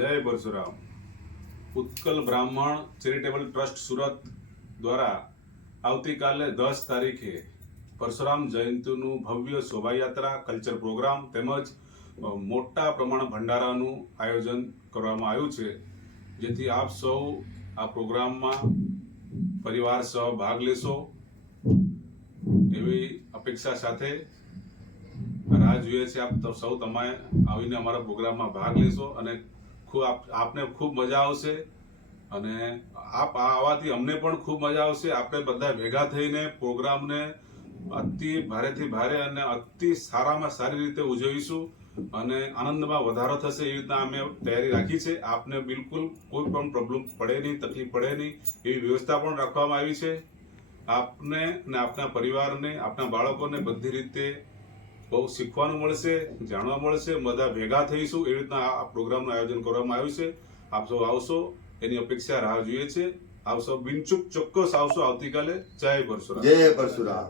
જય પરશુરામ ઉત્કલ બ્રાહ્મણ charitable trust Surat દ્વારા આવતીકાલે દસ તારીખે પરશુરામ જયંતીનું ભવ્ય શોભાયાત્રા, કલ્ચર પ્રોગ્રામ તેમજ મોટા પ્રમાણ ભંડારાનું આયોજન કરવામાં આવ્યું છે. જેથી આપ સૌ આ પ્રોગ્રામમાં પરિવાર સહ ભાગ લેશો. એવી અપેક્ષા સાથે રાહ જોઈએ છે આપ સૌ તમે આવીને અમારા પ્રોગ્રામમાં ભાગ લેશો અને આપને ખૂબ મજા આવશે અને આપ આવવાથી અમને પણ ખૂબ મજા આવશે. આપણે બધા ભેગા થઈને પ્રોગ્રામને અતિ ભારેથી ભારે અને અતિ સારામાં સારી રીતે ઉજવીશું અને આનંદમાં વધારો થશે એવી રીતના અમે તૈયારી રાખી છે. આપને બિલકુલ કોઈ પણ પ્રોબ્લેમ પડે નહીં, તકલીફ પડે નહીં એવી વ્યવસ્થા પણ રાખવામાં આવી છે. આપને અને આપના પરિવારને, આપના બાળકોને બધી રીતે બહુ શીખવાનું મળશે જાણવા મળશે બધા ભેગા થઈશું એવી રીતના આ પ્રોગ્રામનું આયોજન કરવામાં આવ્યું છે આપ સૌ આવશો એની અપેક્ષા રાહ જોઈએ છે આપ સૌ બિનચૂક ચોક્કસ આવશો આવતીકાલે જય પરશુરામ જય પરશુરામ